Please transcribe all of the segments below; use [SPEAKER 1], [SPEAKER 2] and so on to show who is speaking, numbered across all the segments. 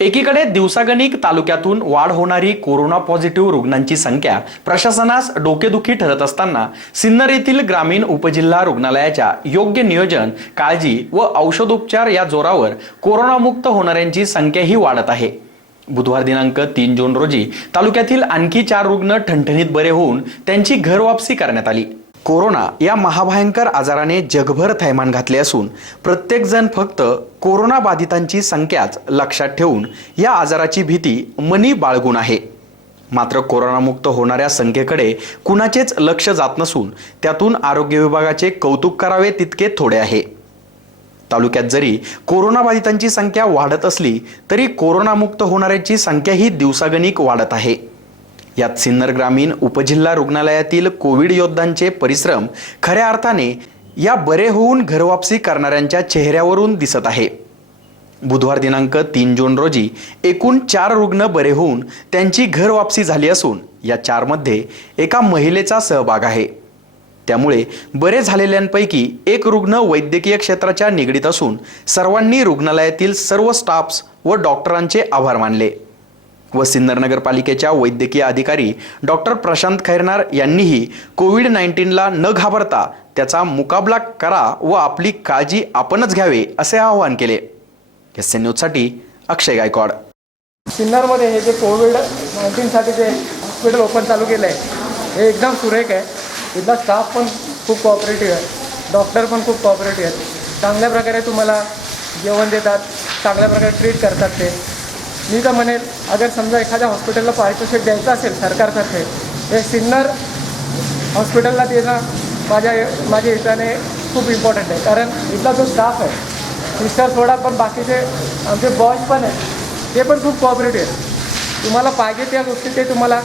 [SPEAKER 1] एकीकडे दिवसागणिक तालुक्यातून वाढ होणारी कोरोना पॉझिटिव्ह रुग्णांची संख्या प्रशासनास डोकेदुखी ठरत असताना सिन्नर येथील ग्रामीण उपजिल्हा रुग्णालयाच्या योग्य नियोजन काळजी व औषधोपचार या जोरावर कोरोनामुक्त होणाऱ्यांची संख्याही वाढत आहे. बुधवार दिनांक तीन जून रोजी तालुक्यातील आणखी चार रुग्ण ठणठणीत बरे होऊन त्यांची घरवापसी करण्यात आली. कोरोना या महाभयंकर आजाराने जगभर थैमान घातले असून प्रत्येकजण फक्त कोरोना बाधितांची संख्याच लक्षात ठेवून या आजाराची भीती मनी बाळगून आहे. मात्र कोरोनामुक्त होणाऱ्या संख्येकडे कुणाचेच लक्ष जात नसून त्यातून आरोग्य विभागाचे कौतुक करावे तितके थोडे आहे. तालुक्यात जरी कोरोनाबाधितांची संख्या वाढत असली तरी कोरोनामुक्त होणाऱ्यांची संख्याही दिवसागणिक वाढत आहे. यात सिन्नर ग्रामीण उपजिल्हा रुग्णालयातील कोविड योद्धांचे परिश्रम खऱ्या अर्थाने या बरे होऊन घरवापसी करणाऱ्यांच्या चेहऱ्यावरून दिसत आहे. बुधवार दिनांक तीन जून रोजी एकूण चार रुग्ण बरे होऊन त्यांची घरवापसी झाली असून या चारमध्ये एका महिलेचा सहभाग आहे. त्यामुळे बरे झालेल्यांपैकी एक रुग्ण वैद्यकीय क्षेत्राच्या निगडीत असून सर्वांनी रुग्णालयातील सर्व स्टाफ्स व डॉक्टरांचे आभार मानले. व सिन्नर नगरपालिकेच्या वैद्यकीय अधिकारी डॉक्टर प्रशांत खैरनार यांनीही कोविड नाईन्टीनला न घाबरता त्याचा मुकाबला करा व आपली काळजी आपणच घ्यावे असे आवाहन केले. एस एन न्यूजसाठी अक्षय गायकवाड.
[SPEAKER 2] सिन्नरमध्ये हे जे कोविड नाईन्टीनसाठी जे हॉस्पिटल ओपन चालू केलं आहे हे एकदम सुरेख आहे. इथला स्टाफ पण खूप कॉपरेटिव्ह आहे. डॉक्टर पण खूप कॉपरेटिव्ह आहेत. चांगल्या प्रकारे तुम्हाला जेवण देतात चांगल्या प्रकारे ट्रीट करतात ते. मी तर म्हणेल अगर समजा एखाद्या हॉस्पिटलला पारितोषिक द्यायचं असेल सरकारतर्फे हे सिन्नर हॉस्पिटलला देणं माझ्या माझ्या हिताने खूप इम्पॉर्टंट आहे. कारण इथला जो स्टाफ आहे सिस्टर सोडा पण बाकीचे आमचे बॉस पण आहेत ते पण खूप कॉपरेटिव्ह आहेत. तुम्हाला पाहिजे त्या गोष्टी ते तुम्हाला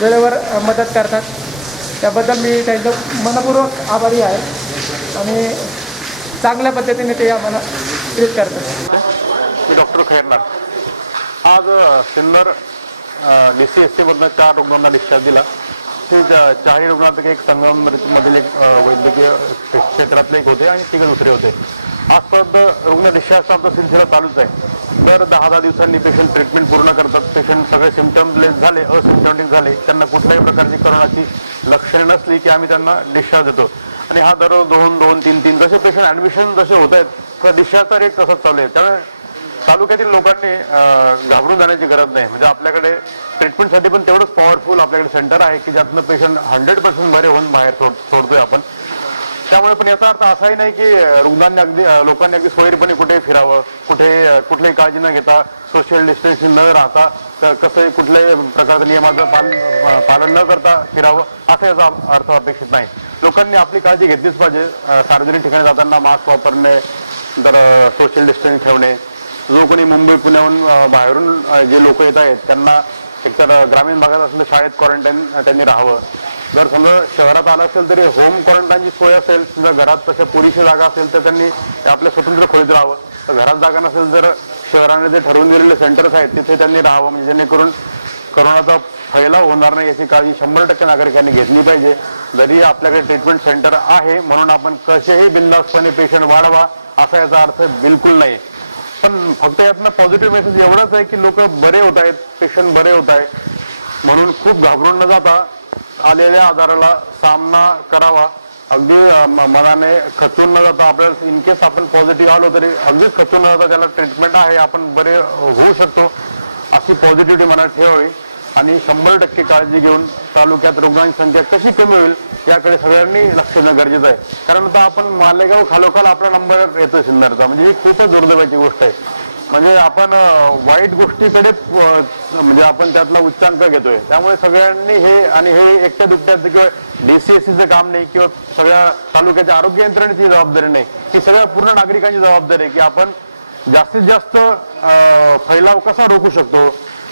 [SPEAKER 2] वेळेवर मदत करतात. त्याबद्दल मी त्यांचं मनपूर्वक आभारी आहे आणि चांगल्या पद्धतीने ते आम्हाला ट्रीट करतात.
[SPEAKER 3] मी डॉक्टर खैरनाथ आज सिन्नर डी सी एस सीमधनं चार रुग्णांना डिस्चार्ज दिला. ते चारही रुग्णांपैकी एक संगममधील एक वैद्यकीय क्षेत्रातले एक होते आणि तिघं दुसरे होते. आजपर्यंत रुग्ण डिस्चार्जचा आमचा सिलसिला चालूच आहे. दर दहा दहा दिवसांनी पेशंट ट्रीटमेंट पूर्ण करतात. पेशंट सगळे सिमटमलेस झाले असिमटमॅटिक झाले. त्यांना कुठल्याही प्रकारची करोनाची लक्षणे नसली की आम्ही त्यांना डिस्चार्ज देतो. आणि हा दर दोन दोन तीन तीन जसे पेशंट ॲडमिशन जसे होत आहेत तर डिस्चार्जचा रेट तसाच चालू आहे. त्यामुळे तालुक्यातील लोकांनी घाबरून जाण्याची गरज नाही. म्हणजे आपल्याकडे ट्रीटमेंटसाठी पण तेवढंच पॉवरफुल आपल्याकडे सेंटर आहे की ज्यातनं पेशंट हंड्रेड पर्सेंट बरे होऊन बाहेर सोड सोडतोय आपण. त्यामुळे पण याचा अर्थ असाही नाही की रुग्णांनी अगदी लोकांनी अगदी सोयीरपणे कुठे फिरावं कुठे कुठलीही काळजी न घेता सोशल डिस्टन्सिंग न राहता क- कसंही कुठल्याही प्रकारचं नियमाचं पाल पालन न करता फिरावं असं याचा अर्थ अपेक्षित नाही. लोकांनी आपली काळजी घेतलीच पाहिजे. सार्वजनिक ठिकाणी जाताना मास्क वापरणे तर सोशल डिस्टन्स ठेवणे जो कोणी मुंबई पुण्याहून बाहेरून जे लोक येत आहेत त्यांना एकतर ग्रामीण भागात असेल तर शाळेत क्वारंटाईन त्यांनी राहावं. जर समजा शहरात आलं असेल तरी होम क्वारंटाईनची सोय असेल समजा घरात तशा पुरीशी जागा असेल तर त्यांनी आपल्या स्वतंत्र खोलीत राहावं. तर घरात जागा नसेल तर शहराने जे ठरवून दिलेले सेंटर्स आहेत तिथे त्यांनी राहावं म्हणजे जेणेकरून करोनाचा फैलाव होणार नाही याची काळजी शंभर टक्के नागरिकांनी घेतली पाहिजे. जरी आपल्याकडे ट्रीटमेंट सेंटर आहे म्हणून आपण कसेही बिंदासपणे पेशंट वाढवा असा याचा अर्थ बिलकुल नाही. पण फक्त यातनं पॉझिटिव्ह मेसेज एवढाच आहे की लोक बरे होत आहेत पेशंट बरे होत आहे म्हणून खूप घाबरून न जाता आलेल्या आजाराला सामना करावा. अगदी म- मनाने खचून न जाता आपल्याला इनकेस आपण पॉझिटिव्ह आलो तरी अगदीच खचून न जाता त्याला ट्रीटमेंट आहे आपण बरे होऊ शकतो. अशी पॉझिटिव्हिटी मनात ठेवावी. आणि शंभर टक्के काळजी घेऊन तालुक्यात रुग्णांची संख्या कशी कमी होईल याकडे सगळ्यांनी लक्ष देणं गरजेचं आहे. कारण आता आपण मालेगाव खालोखाल आपला नंबर येतोय सिन्नरचा. म्हणजे ही खूपच दुर्दैवाची गोष्ट आहे. म्हणजे आपण वाईट गोष्टीकडे म्हणजे आपण त्यातला उच्चांक घेतोय. त्यामुळे सगळ्यांनी हे आणि हे एकट्या दुकट्याचं किंवा डी सी एस सीचं काम नाही किंवा सगळ्या तालुक्याच्या आरोग्य यंत्रणेची जबाबदारी नाही. ही सगळ्या पूर्ण नागरिकांची जबाबदारी आहे की आपण जास्तीत जास्त फैलाव कसा रोखू शकतो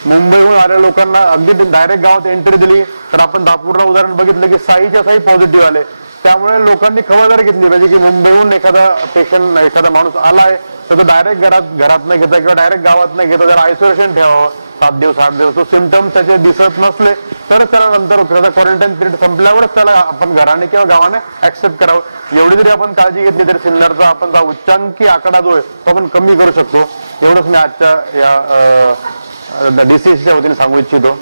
[SPEAKER 3] मुंबईहून आलेल्या लोकांना अगदी डायरेक्ट गावात एंट्री दिली. तर आपण दापूरला उदाहरण बघितलं की साईच्या साई पॉझिटिव्ह आले. त्यामुळे लोकांनी खबरदारी घेतली पाहिजे की मुंबईहून एखादा पेशंट एखादा माणूस आलाय तर तो डायरेक्ट घरात घरात न घेता किंवा डायरेक्ट गावात न घेता त्याला आयसोलेशन ठेवावं. सात दिवस आठ दिवस तो सिमटम्स त्याचे दिसत नसले तरच त्याला नंतर त्याचा क्वारंटाईन पिरियड संपल्यावरच त्याला आपण घराने किंवा गावाने ऍक्सेप्ट करावं. एवढी जरी आपण काळजी घेतली तरी सिन्नरचा आपण उच्चांकी आकडा जो आहे तो आपण कमी करू शकतो. एवढंच मी आजच्या या ഡിസീസ് അദ്ദേഹത്തിന് സംഭവിച്ചതോ